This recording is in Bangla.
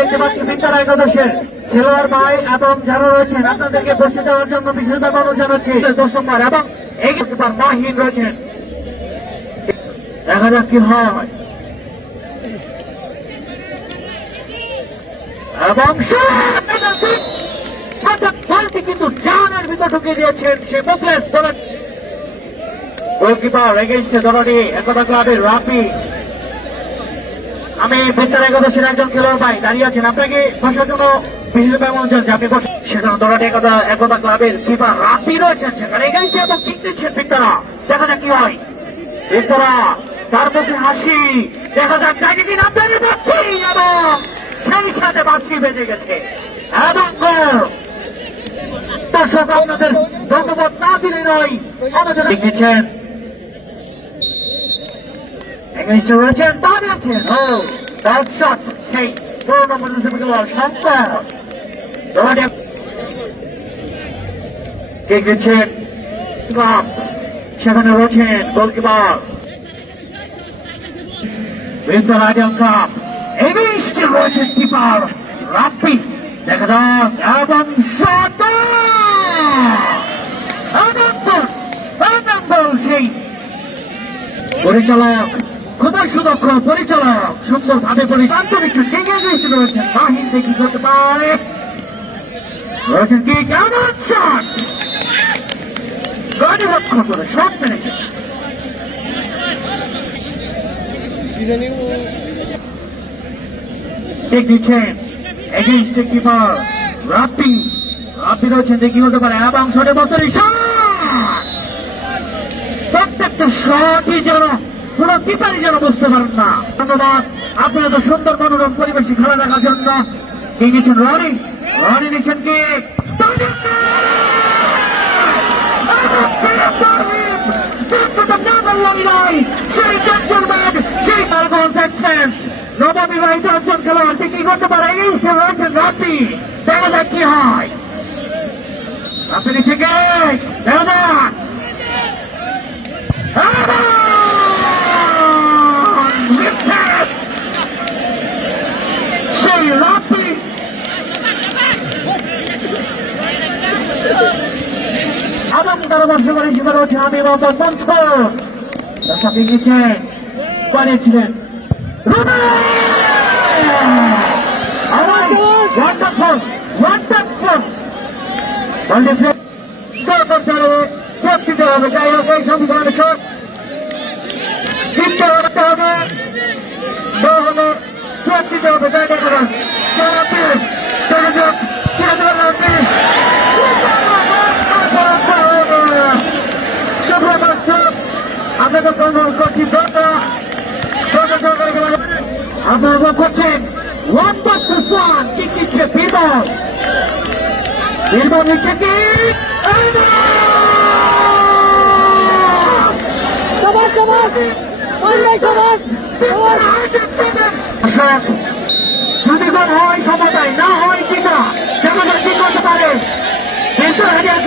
দেখতে পাচ্ছি বিদ্যার একাদশের খেলোয়াড় ভাই এবং যারা রয়েছেন, আপনাদেরকে বসে যাওয়ার জন্য বিশেষভাবে অনুরোধ জানাচ্ছি। দশ নম্বর এবং এই মাহিন রয়েছেন। দেখা যাক কি হয়। এবং বলটি কিন্তু ভিতর ঢুকে দিয়েছেন সে মুখলেস গোলকিপার এগেইনস্টে একতা ক্লাবের আমি বিদ্যার একাদশের একজন খেলোয়াড় ভাই দাঁড়িয়ে আছেন। আপনাকে বসার জন্য বিশেষ ব্যবহার জানছি আপনি বসে সেখানে ধরাটি একতা একতা ক্লাবের কিপার রাপি রয়েছেন সেখানে এগেইনস্টে এবং ঠিক দিচ্ছেন বিদ্যারা দেখা যাক কি হয়। বিদ্যারা তার মুখে হাসি। দেখা যাক তাকে কি নাম জানি পাচ্ছি এবং সেই সাথে বাসি বেজে গেছে। এবং দর্শক, আপনাদের ধন্যবাদ। না দিলে নয়। আমাদের লিখেছেন এগেইনস্টে রয়েছেন দাঁড়িয়েছেন ও ব্যাট শট সেই পনেরো নম্বর হিসেবে গেল শঙ্কর দৌড়ে কে গেছেন ক্লাব সেখানে রয়েছেন গোলকিপার। বিন্দু রাজন কাপ এগেইনস্টে রয়েছেন কিপার রাপ্পি দেখা যাক, এবং শট! আনন্দ আনন্দ সেই পরিচালক খুবই সুদক্ষ পরিচালক, সুন্দর ভাবে পরিচালিত দিয়েছে রয়েছেন বাহির দেখি করতে পারে। কি? কেমন শট শট রয়েছেন দেখি পারে। এবং শটে বছরই শট প্রত্যেকটা শটই যেন পুরো কিপারই যেন বুঝতে পারেন না। ধন্যবাদ। আপনারা তো সুন্দর মনোরম পরিবেশে খেলা দেখার জন্য। কে গেছেন রনি। রনি নিচ্ছেন কি? রাপি দেখা যাক কি হয় রাপি নিচে কে দেখা যাক সেই রাপি দর্শকের হিসেবে রয়েছে আমি মোহাম্মদ মনসুর দর্শক স্কোর করতে হবে হবে যাই হোক এই সংবিধানের হবে তো হলো দিতে হবে দেখা যাক দেখা যাক কিনে দেবেন আপনি আপনাদের অনুরোধ করছি আপনারা করছেন ভার্সেস ওয়ান কি দিচ্ছে বিমল বিমল নিচ্ছে কি যদি হয় সমতায় না হয় টিকা সেগুলো কি করতে পারে কিন্তু হারিয়ে